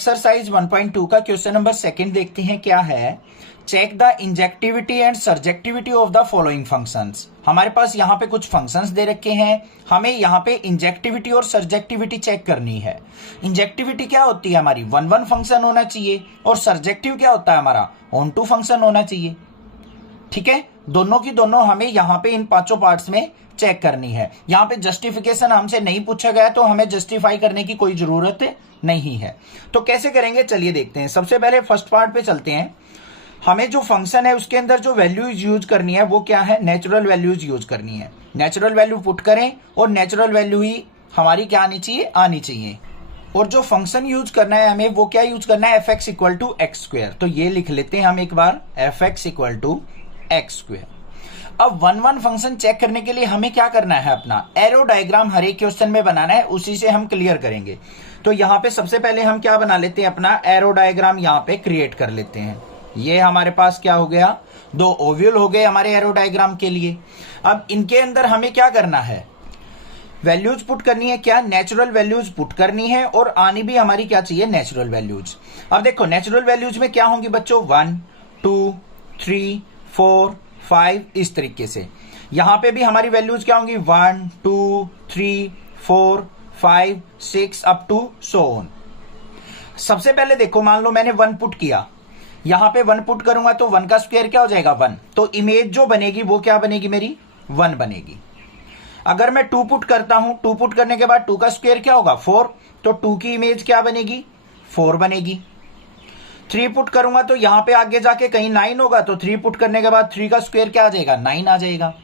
Exercise 1.2 का question number second देखते हैं क्या है। Check the injectivity and surjectivity of the following functions. हमारे पास यहाँ पे कुछ फंक्शंस दे रखे हैं, हमें यहाँ पे इंजेक्टिविटी और सर्जेक्टिविटी चेक करनी है। इंजेक्टिविटी क्या होती है हमारी, वन वन फंक्शन होना चाहिए, और सर्जेक्टिव क्या होता है हमारा, ऑन टू फंक्शन होना चाहिए। ठीक है, दोनों की दोनों हमें यहाँ पे इन पांचों पार्ट्स में चेक करनी है। यहाँ पे जस्टिफिकेशन हमसे नहीं पूछा गया तो हमें जस्टिफाई करने की कोई जरूरत नहीं है। तो कैसे करेंगे, चलिए देखते हैं। सबसे पहले फर्स्ट पार्ट पे चलते हैं। हमें जो फंक्शन है उसके अंदर जो वैल्यूज यूज करनी है वो क्या है, नेचुरल वैल्यूज यूज करनी है। नेचुरल वैल्यू पुट करें और नेचुरल वैल्यू ही हमारी क्या आनी चाहिए, आनी चाहिए। और जो फंक्शन यूज करना है हमें वो क्या यूज करना है, f x equal to x square. तो ये लिख लेते हैं हम एक बार, f x equal to x square. अब वन वन फंक्शन चेक करने के लिए हमें क्या करना है, अपना एरो डायग्राम हर एक क्वेश्चन में बनाना है, उसी से हम क्लियर करेंगे। तो यहां पे सबसे पहले हम क्या बना लेते हैं, अपना एरो डायग्राम यहां पे क्रिएट कर लेते हैं। ये हमारे पास क्या हो गया, दो ओव्यूल हो गए हमारे एरो डायग्राम के लिए। अब इनके अंदर हमें क्या करना है, वैल्यूज पुट करनी है, क्या नेचुरल वैल्यूज पुट करनी है, और आनी भी हमारी क्या चाहिए, नेचुरल वैल्यूज। अब देखो नेचुरल वैल्यूज में क्या होंगी बच्चों, 1 2 3 4 5 इस तरीके से। यहां पे भी हमारी वैल्यूज क्या होंगी, 1 2 3 4 5 6 अप टू सो ऑन। सबसे पहले देखो, मान लो मैंने 1 पुट किया, यहां पे 1 पुट करूंगा तो 1 का स्क्वायर क्या हो जाएगा, 1। तो इमेज जो बनेगी वो क्या बनेगी, मेरी 1 बनेगी। अगर मैं 2 पुट करता हूं, 2 पुट करने के बाद 2 का स्क्वायर क्या होगा, 4। तो 2 की इमेज क्या बनेगी, 4 बनेगी। 3 पुट करूंगा तो यहां पे आगे जाके कहीं 9 होगा, तो 3 पुट करने के बाद 3 का स्क्वायर क्या आ जाएगा, 9 आ जाएगा।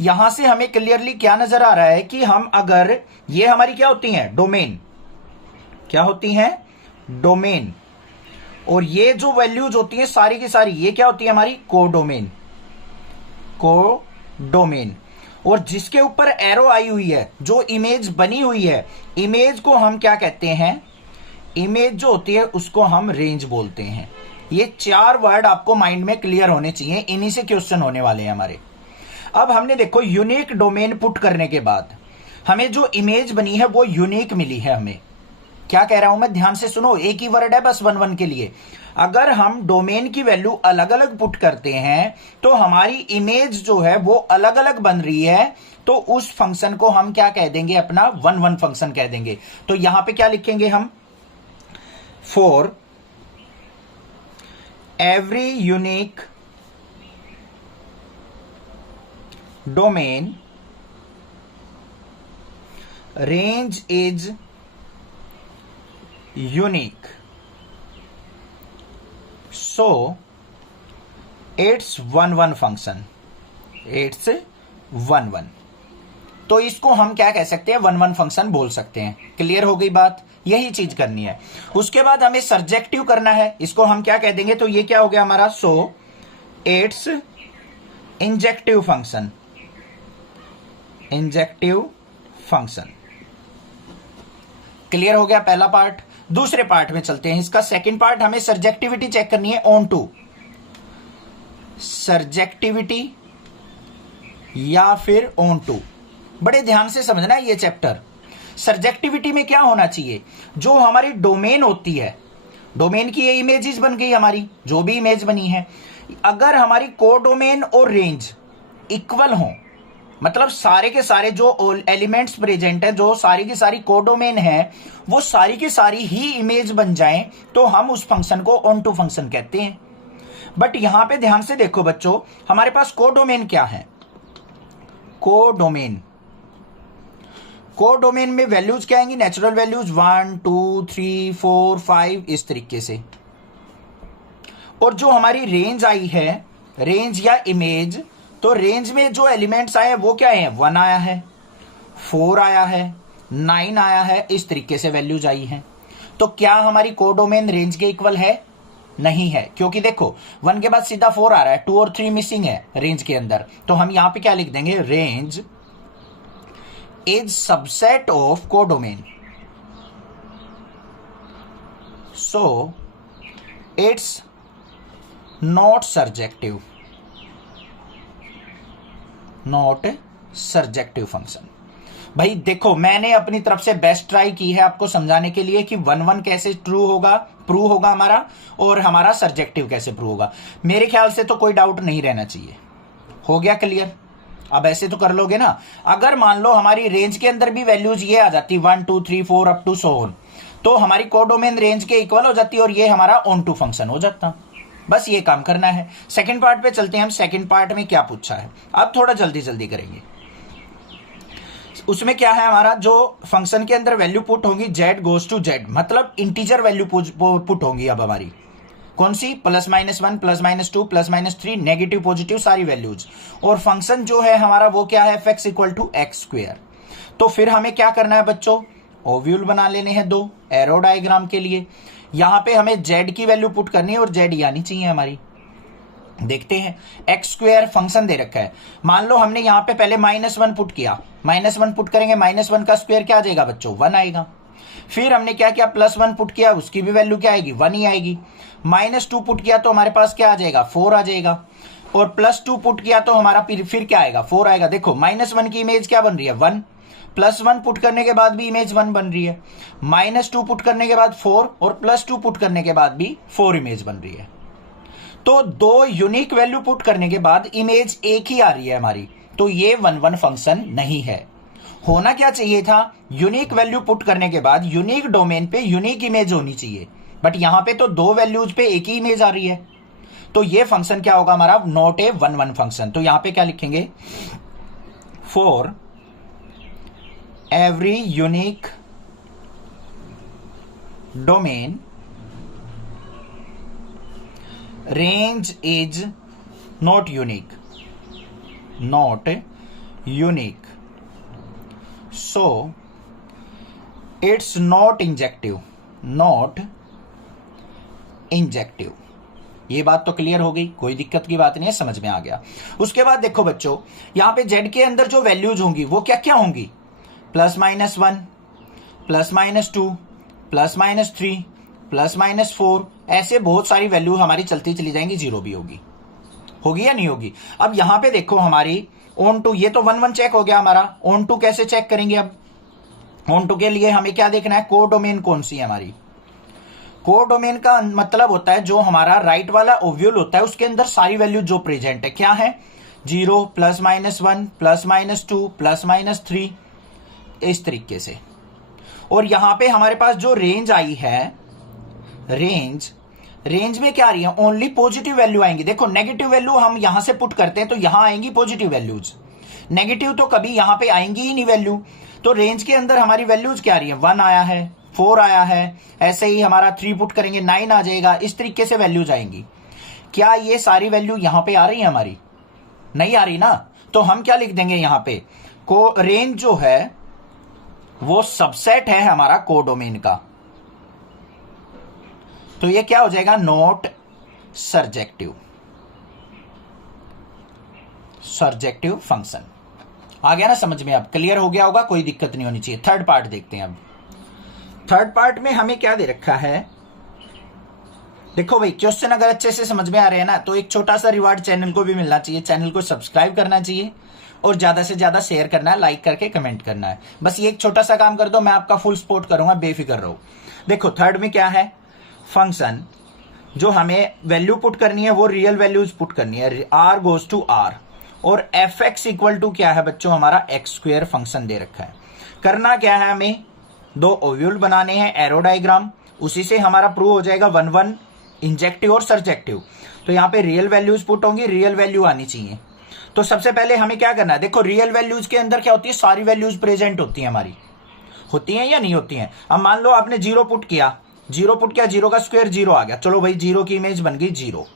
यहां से हमें क्लियरली क्या नजर आ रहा है कि हम अगर, ये हमारी क्या होती हैं, डोमेन, क्या होती हैं, डोमेन। और ये जो वैल्यूज होती हैं सारी की सारी, ये क्या होती है हमारी, कोडोमेन, कोडोमेन। और जिसके ऊपर एरो आई हुई है, जो इमेज बनी हुई है, इमेज को हम क्या कहते हैं, इमेज जो होती है उसको हम रेंज बोलते हैं। ये 4 वर्ड आपको माइंड में क्लियर होने चाहिए, इन्हीं से क्वेश्चन होने वाले हैं हमारे। अब हमने देखो यूनिक डोमेन पुट करने के बाद हमें जो इमेज बनी है वो यूनिक मिली है हमें। क्या कह रहा हूं मैं, ध्यान से सुनो, एक ही वर्ड है बस वन वन के लिए। अगर हम डोमेन की वैल्यू अलग अलग पुट करते हैं तो हमारी इमेज जो है वो अलग अलग बन रही है, तो उस फंक्शन को हम क्या कह देंगे, अपना वन वन फंक्शन कह देंगे। तो यहां पे क्या लिखेंगे हम, for every unique domain range is unique, so it's one one function, it's one one। तो इसको हम क्या कह सकते हैं, वन वन फंक्शन बोल सकते हैं। क्लियर हो गई बात, यही चीज करनी है। उसके बाद हमें सर्जेक्टिव करना है, इसको हम क्या कह देंगे, तो ये क्या हो गया हमारा, so it's injective function, injective function. Clear हो गया पहला पार्ट। दूसरे पार्ट में चलते हैं, इसका सेकंड पार्ट, हमें सर्जेक्टिविटी चेक करनी है, ऑन टू सर्जेक्टिविटी या फिर ऑन टू। बड़े ध्यान से समझना है ये चैप्टर। सर्जेक्टिविटी में क्या होना चाहिए, जो हमारी डोमेन होती है, डोमेन की ये इमेजेस बन गई हमारी, जो भी इमेज बनी है, अगर हमारी कोडोमेन और रेंज इक्वल हो, मतलब सारे के सारे जो एलिमेंट्स प्रेजेंट है, जो सारी की सारी कोडोमेन है, वो सारी की सारी ही इमेज बन जाएं, तो हम उस फंक्शन को ऑन टू फंक्शन कहते हैं। बट यहां पे ध्यान से देखो बच्चों, हमारे पास कोडोमेन क्या है, कोडोमेन, कोडोमेन में वैल्यूज क्या आएंगी, नेचुरल वैल्यूज 1 2 3 4 5 इस तरीके से। और जो हमारी रेंज आई है, रेंज या इमेज, तो रेंज में जो एलिमेंट्स आए हैं वो क्या है, 1 आया है, 4 आया है, 9 आया है, इस तरीके से वैल्यूज आई हैं। तो क्या हमारी कोडोमेन रेंज के इक्वल है, नहीं है, क्योंकि देखो 1 के बाद सीधा 4 आ रहा है, 2 और 3 मिसिंग है रेंज के अंदर। तो हम यहां पे क्या लिख देंगे, range is subset of codomain, so it's not surjective, not surjective function। भाई देखो, मैंने अपनी तरफ से बेस्ट ट्राई की है आपको समझाने के लिए कि 1-1 कैसे ट्रू होगा, प्रूव होगा हमारा, और हमारा सर्जेक्टिव कैसे प्रूव होगा। मेरे ख्याल से तो कोई डाउट नहीं रहना चाहिए। हो गया क्लियर? अब ऐसे तो कर लोगे ना। अगर मान लो हमारी रेंज के अंदर भी वैल्यूज ये आ जाती 1 2 3 4 अप टू सो ऑन, तो हमारी कोडोमेन रेंज के इक्वल हो जाती और ये हमारा ऑन टू फंक्शन हो जाता। बस ये काम करना है। सेकंड पार्ट पे चलते हैं हम। सेकंड पार्ट में क्या पूछा है, अब थोड़ा जल्दी जल्दी करेंगे। उसमें क्या है हमारा, जो फंक्शन के अंदर वैल्यू पुट होगी z गोज टू z, मतलब इंटीजर वैल्यू पुट होंगी। अब हमारी कौन सी, +-1 +-2 +-3 नेगेटिव पॉजिटिव सारी वैल्यूज। और फंक्शन जो है हमारा वो क्या है, f(x = x²। तो फिर हमें क्या करना है बच्चों, ओव्यूल बना लेने हैं दो एरो डायग्राम के लिए। यहां पे हमें z की वैल्यू पुट करनी है और z आनी चाहिए हमारी। देखते हैं, x² फंक्शन दे रखा है। मान लो हमने यहां पे पहले -1 पुट किया, -1 पुट करेंगे, -1 का स्क्वायर क्या आ जाएगा बच्चों, 1 आएगा। फिर हमने क्या किया, +1 पुट किया, उसकी भी वैल्यू क्या आएगी, 1 ही आएगी। -2 पुट किया तो हमारे पास क्या आ जाएगा, 4 आ जाएगा। और +2 पुट किया तो हमारा फिर क्या आएगा, 4 आएगा। देखो -1 की इमेज क्या बन रही है, 1, +1 पुट करने के बाद भी इमेज 1 बन रही है, -2 पुट करने के बाद 4, और +2 पुट करने के बाद भी 4 इमेज बन रही है। तो दो यूनिक वैल्यू पुट करने के बाद इमेज एक ही आ रही है हमारी, तो ये 1-1 फंक्शन नहीं है। होना क्या चाहिए था, यूनिक वैल्यू पुट करने के बाद यूनिक डोमेन पे यूनिक इमेज होनी चाहिए, बट यहां पे तो दो वैल्यूज पे एक ही इमेज आ रही है। तो ये फंक्शन क्या होगा हमारा, नॉट ए 1-1 फंक्शन। तो यहां पे क्या लिखेंगे, for every unique domain range is not unique, so it's not injective। ये बात तो क्लियर हो गई, कोई दिक्कत की बात नहीं है, समझ में आ गया। उसके बाद देखो बच्चों, यहां पे z के अंदर जो वैल्यूज होंगी वो क्या क्या होंगी, +-1 +-2 +-3 +-4, ऐसे बहुत सारी वैल्यू हमारी चलती चली जाएंगी, 0 भी होगी या नहीं होगी। अब यहां पे देखो हमारी ऑन टू, ये तो 1-1 चेक हो गया हमारा। ऑन टू कैसे चेक करेंगे, अब ऑन टू के लिए हमें क्या देखना है, कोडोमेन कौन सी है हमारी। कोडोमेन का मतलब होता है जो हमारा राइट वाला ओव्यूल होता है उसके अंदर सारी वैल्यू जो प्रेजेंट है, क्या है, 0 +-1 +-2 +-3, इस तरीके से। और यहां पे हमारे पास जो रेंज आई है, रेंज में क्या आ रही है, ओनली पॉजिटिव वैल्यू आएंगी। देखो नेगेटिव वैल्यू हम यहां से पुट करते हैं तो यहां आएंगी पॉजिटिव वैल्यूज, नेगेटिव तो कभी यहां पे आएंगी ही नहीं वैल्यू। तो रेंज के अंदर हमारी वैल्यूज क्या आ रही है, 1 आया है, 4 आया है, ऐसे ही हमारा 3 पुट करेंगे 9 आ जाएगा, इस तरीके से वैल्यूज आएंगी। क्या ये सारी वैल्यू यहां पे आ रही है हमारी, नहीं आ रही ना। तो हम क्या लिख देंगे यहां पे, को रेंज जो है वो सबसेट है हमारा कोडोमेन का। तो ये क्या हो जाएगा, नॉट सर्जेक्टिव फंक्शन। आ गया ना समझ में, अब क्लियर हो गया होगा, कोई दिक्कत नहीं होनी चाहिए। थर्ड पार्ट देखते हैं। अब थर्ड पार्ट में हमें क्या दे रखा है, देखो भाई क्वेश्चन अगर अच्छे से समझ में आ रहे हैं ना, तो एक छोटा सा रिवार्ड चैनल को भी मिलना चाहिए। चैनल को सब्सक्राइब करना चाहिए और ज्यादा से ज्यादा शेयर करना है, लाइक करके कमेंट करना है। बस ये एक छोटा सा काम कर दो, मैं आपका फुल सपोर्ट करूंगा, बेफिक्र रहो। देखो थर्ड में क्या है, फंक्शन जो हमें वैल्यू पुट करनी है वो रियल वैल्यूज पुट करनी है, r गोज टू r, और f(x = क्या है बच्चों, हमारा x² फंक्शन दे रखा है। करना क्या है, हमें दो ओव्यूल बनाने हैं, एरो डायग्राम, उसी से हमारा प्रूव हो जाएगा 1-1 इंजेक्टिव और सर्जेक्टिव। तो यहां पे रियल वैल्यूज पुट होंगी, रियल वैल्यू आनी चाहिए। तो सबसे पहले हमें क्या करना है, देखो रियल वैल्यूज के अंदर क्या होती है, सारी वैल्यूज प्रेजेंट होती है हमारी, होती हैं या नहीं होती हैं। अब मान लो आपने 0 पुट किया, 0 का स्क्वायर 0 आ गया, चलो भाई 0 की इमेज बन गई 0।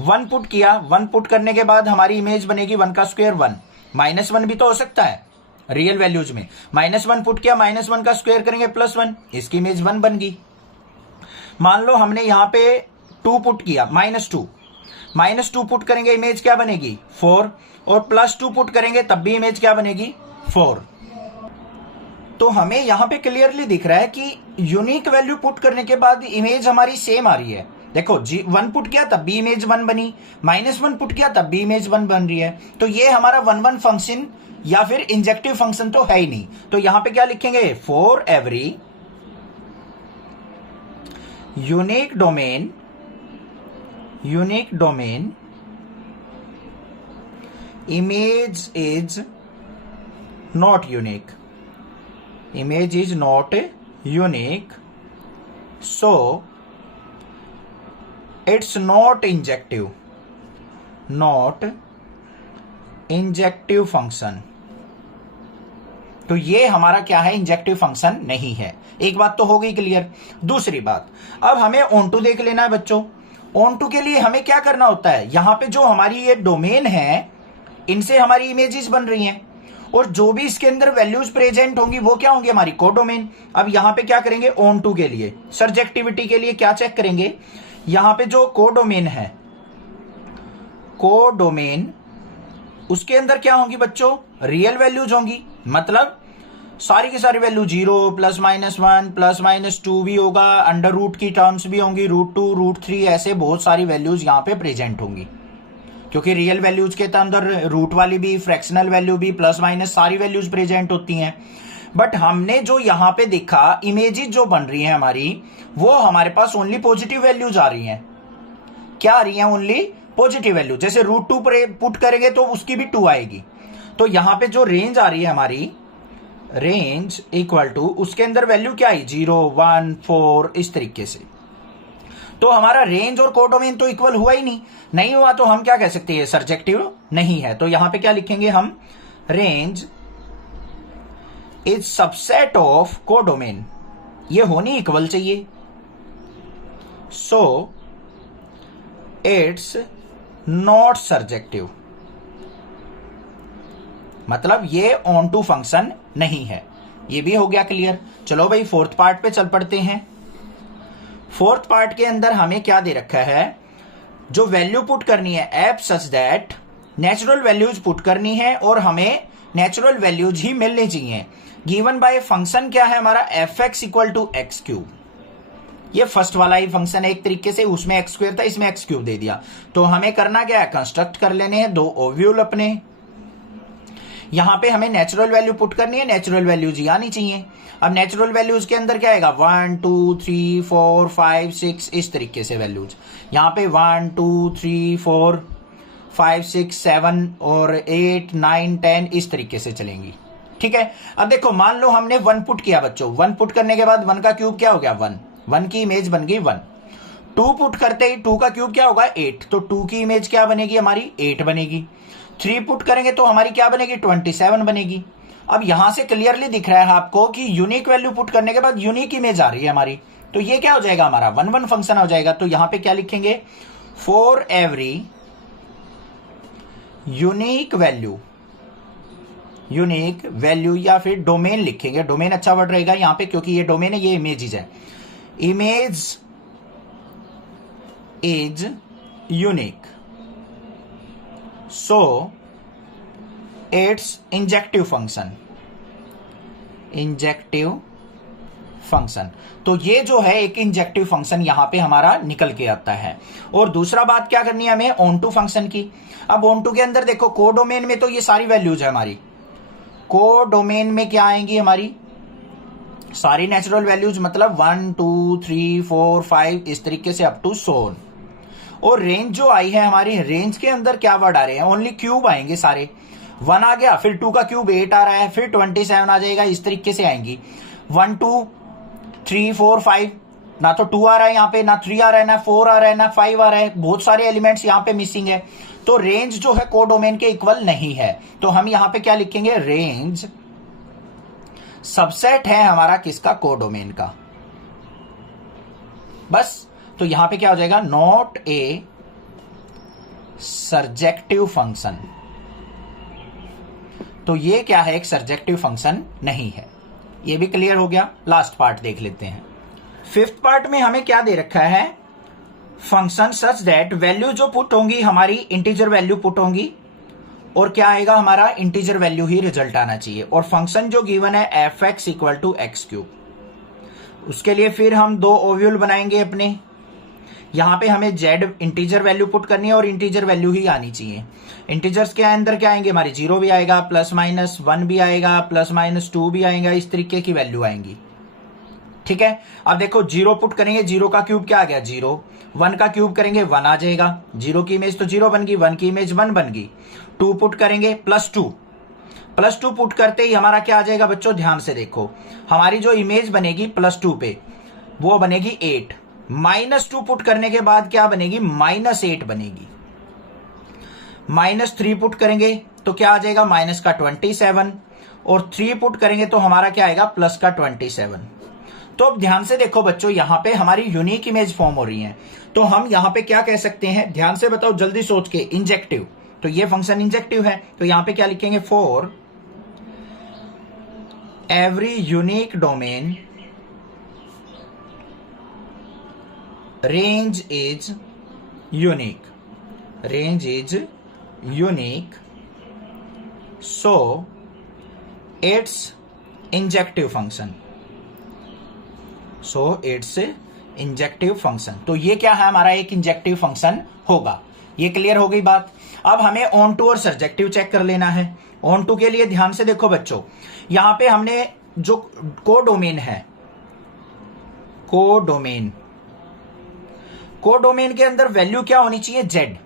1 पुट किया, 1 पुट करने के बाद हमारी इमेज बनेगी 1 का स्क्वायर 1। -1 भी तो हो सकता है रियल वैल्यूज में, -1 पुट किया, -1 का स्क्वायर करेंगे +1, इसकी इमेज 1 बन गई। मान लो हमने यहां पे 2 पुट किया, -2 पुट करेंगे, इमेज क्या बनेगी 4, और +2 पुट करेंगे तब भी इमेज क्या बनेगी 4। तो हमें यहां पे क्लियरली दिख रहा है कि यूनिक वैल्यू पुट करने के बाद इमेज हमारी सेम आ रही है, देखो वन पुट किया तब भी इमेज 1 बनी, -1 पुट किया तब भी इमेज 1 बन रही है। तो ये हमारा 1 फंक्शन या फिर इंजेक्टिव फंक्शन तो है ही नहीं। तो यहां पे क्या लिखेंगे, for every unique domain image is not unique, so it's not injective function। तो ये हमारा क्या है, इंजेक्टिव फंक्शन नहीं है। एक बात तो हो गई क्लियर। दूसरी बात, अब हमें ऑन टू देख लेना है बच्चों। ऑन टू के लिए हमें क्या करना होता है, यहां पे जो हमारी ये डोमेन है इनसे हमारी इमेजेस बन रही हैं, और जो भी इसके अंदर वैल्यूज प्रेजेंट होंगी वो क्या होंगी, हमारी कोडोमेन। अब यहां पे क्या करेंगे, ऑन टू के लिए सर्जेक्टिविटी के लिए क्या चेक करेंगे, यहां पे जो कोडोमेन है, कोडोमेन उसके अंदर क्या होंगी बच्चों, रियल वैल्यूज होंगी। मतलब सारी की सारी वैल्यू 0 +-1 +-2 भी होगा, अंडर रूट की टर्म्स भी होंगी, √2 √3 ऐसे बहुत सारी वैल्यूज यहां पे प्रेजेंट होंगी, क्योंकि रियल वैल्यूज के अंदर रूट वाली भी, फ्रैक्शनल वैल्यू भी, +- सारी वैल्यूज प्रेजेंट होती हैं। बट हमने जो यहां पे देखा इमेजेस जो बन रही हैं हमारी, वो हमारे पास ओनली पॉजिटिव वैल्यूज आ रही हैं। क्या आ रही हैं, ओनली पॉजिटिव वैल्यू। जैसे √2 पुट करेंगे तो उसकी भी 2 आएगी। तो यहां पे जो रेंज आ रही है हमारी, रेंज इक्वल टू उसके अंदर वैल्यू क्या आई, 0 1 4 इस तरीके से। तो हमारा रेंज और कोडोमेन तो इक्वल हुआ ही नहीं हुआ, तो हम क्या कह सकते हैं, सर्जेक्टिव नहीं है। तो यहां पे क्या लिखेंगे हम, range is subset of codomain, ये होनी इक्वल चाहिए। सो इट्स नॉट सर्जेक्टिव, मतलब ये ऑन टू फंक्शन नहीं है। ये भी हो गया क्लियर। चलो भाई फोर्थ पार्ट पे चल पड़ते हैं। फोर्थ पार्ट के अंदर हमें क्या दे रखा है, जो वैल्यू पुट करनी है app such that natural values put करनी है, और हमें नेचुरल वैल्यूज ही मिलनी चाहिए। गिवन बाय फंक्शन क्या है हमारा, fx = x³। ये फर्स्ट वाला ही फंक्शन है एक तरीके से, उसमें x² था, इसमें x³ दे दिया। तो हमें करना क्या है, कंस्ट्रक्ट कर लेने हैं 2 ओव्यूल अपने। यहां पे हमें नेचुरल वैल्यू पुट करनी है, नेचुरल वैल्यूज ही आनी चाहिए। अब नेचुरल वैल्यूज के अंदर क्या आएगा, 1 2 3 4 5 6 इस तरीके से वैल्यूज। यहां पे 1 2 3 4 5 6 7 और 8 9 10 इस तरीके से चलेंगी। ठीक है। अब देखो मान लो हमने 1 पुट किया बच्चों, 1 पुट करने के बाद 1 का क्यूब क्या हो गया, 1 की इमेज बन गई 1। 2 पुट करते ही 2 का क्यूब क्या होगा, 8, तो 2 की इमेज क्या बनेगी हमारी, 8 बनेगी। 3 पुट करेंगे तो हमारी क्या बनेगी, 27 बनेगी। अब यहां से क्लियरली दिख रहा है आपको कि यूनिक वैल्यू पुट करने के बाद यूनिक इमेज आ रही है हमारी, तो ये क्या हो जाएगा हमारा 1 फंक्शन हो जाएगा। तो यहां पे क्या लिखेंगे, फॉर एवरी यूनिक वैल्यू या फिर डोमेन लिखेंगे, डोमेन अच्छा वर्ड रहेगा यहां पे, क्योंकि ये डोमेन है, ये इमेज है। Image is unique, so it's injective function। तो ये जो है एक इंजेक्टिव फंक्शन यहां पे हमारा निकल के आता है। और दूसरा बात क्या करनी है हमें, ऑन टू फंक्शन की। अब ऑन टू के अंदर देखो, कोडोमेन में तो ये सारी वैल्यूज है हमारी, कोडोमेन में क्या आएंगी हमारी सारी नेचुरल वैल्यूज, मतलब 1 2 3 4 5 इस तरीके से अप टू सोन। और रेंज जो आई है हमारी, रेंज के अंदर क्या वर्ड आ रहे हैं, ओनली क्यूब आएंगे सारे। 1 आ गया, फिर 2 का क्यूब 8 आ रहा है, फिर 27 आ जाएगा, इस तरीके से आएंगी। 1 2 3 4 5, ना तो 2 आ रहा है यहाँ पे, ना 3 आ रहा है, ना 4 आ रहा है, ना 5 आ रहा है, बहुत सारे एलिमेंट्स यहाँ पे मिसिंग है। तो रेंज जो है कोडोमेन के इक्वल नहीं है। तो हम यहाँ पे क्या लिखेंगे, रेंज सबसेट है हमारा किसका, कोडोमेन का, बस। तो यहां पे क्या हो जाएगा, नॉट ए सर्जेक्टिव फंक्शन। तो ये क्या है, एक सर्जेक्टिव फंक्शन नहीं है। ये भी क्लियर हो गया। लास्ट पार्ट देख लेते हैं। फिफ्थ पार्ट में हमें क्या दे रखा है, फंक्शन सच दैट वैल्यू जो पुट होंगी हमारी इंटीजर वैल्यू पुट होंगी, और क्या आएगा हमारा, इंटीजर वैल्यू ही रिजल्ट आना चाहिए। और फंक्शन जो गिवन है fx = x³। उसके लिए फिर हम 2 ओव्यूल बनाएंगे अपने। यहाँ पे हमें जेड इंटीजर वैल्यू पुट करनी है और इंटीजर वैल्यू ही आनी चाहिए। इंटीजर्स के अंदर क्या आएंगे हमारे, 0 भी आएगा, +-1 भी आएगा, +-2 भी आएगा, इस तरीके की वैल्यू आएंगी। ठीक है, अब देखो 0 पुट करेंगे, 0 का क्यूब क्या आ गया 0, 1 का क्यूब करेंगे 1 आ जाएगा, 0 की इमेज तो 0 बन गई, 1 की इमेज 1 बन गई। 2 पुट करेंगे +2 पुट करते ही हमारा क्या आ जाएगा बच्चों, ध्यान से देखो, हमारी जो इमेज बनेगी +2 पे वो बनेगी 8, -2 पुट करने के बाद क्या बनेगी, -8 बनेगी। -3 पुट करेंगे तो क्या आ जाएगा, माइनस का 27, और 3 पुट करेंगे तो हमारा क्या आएगा, प्लस का 27। तो अब ध्यान से देखो बच्चों, यहां पे हमारी यूनिक इमेज फॉर्म हो रही है, तो हम यहां पे क्या कह सकते हैं, ध्यान से बताओ जल्दी सोच के, इंजेक्टिव, तो ये फंक्शन इंजेक्टिव है, तो यहां पे क्या लिखेंगे, for every unique domain range is unique, range is unique, so it's injective function, so it's injective function. तो ये क्या है, हमारा एक इंजेक्टिव फंक्शन होगा। ये क्लियर हो गई बात। अब हमें ऑन टू और सर्जेक्टिव चेक कर लेना है। ऑन टू के लिए ध्यान से देखो बच्चों, यहां पे हमने जो कोडोमेन है, कोडोमेन के अंदर वैल्यू क्या होनी चाहिए, जेड।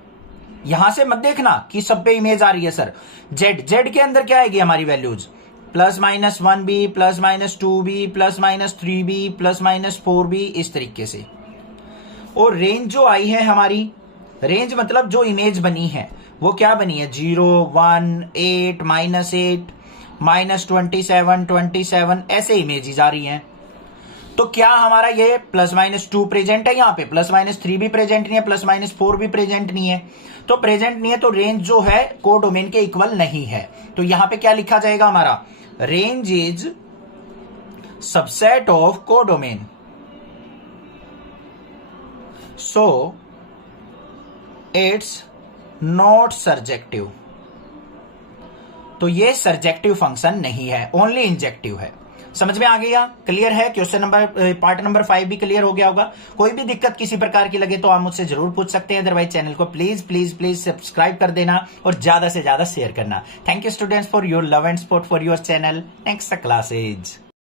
यहां से मत देखना कि सब पे इमेज आ रही है सर, जेड के अंदर क्या आएगी हमारी वैल्यूज, +-1 भी, +-2 भी, +-3 भी, +-4 भी, इस तरीके से। और रेंज जो आई है हमारी, रेंज मतलब जो इमेज बनी है वो क्या बनी है, 0, 1, 8, -8, -27, 27, ऐसे इमेजेस आ रही हैं। तो क्या हमारा ये +-2 प्रेजेंट है, यहाँ पे +-3 भी प्रेजेंट नहीं है, +-4 भी प्रेजेंट नहीं है। तो प्रेजेंट नहीं है तो रेंज जो है कोडोमेन के इक्वल नहीं है। तो यहां पे क्या लिखा जाएगा हमारा, range is subset of codomain, so it's not surjective. तो ये सर्जेक्टिव फंक्शन नहीं है, ओनली इंजेक्टिव है। समझ में आ गया, क्लियर है। क्वेश्चन नंबर पार्ट नंबर 5 भी क्लियर हो गया होगा। कोई भी दिक्कत किसी प्रकार की लगे तो आप मुझसे जरूर पूछ सकते हैं, अदरवाइज चैनल को प्लीज सब्सक्राइब कर देना और ज्यादा से ज्यादा शेयर करना। Thank you students for your love and support for your channel. Next classes.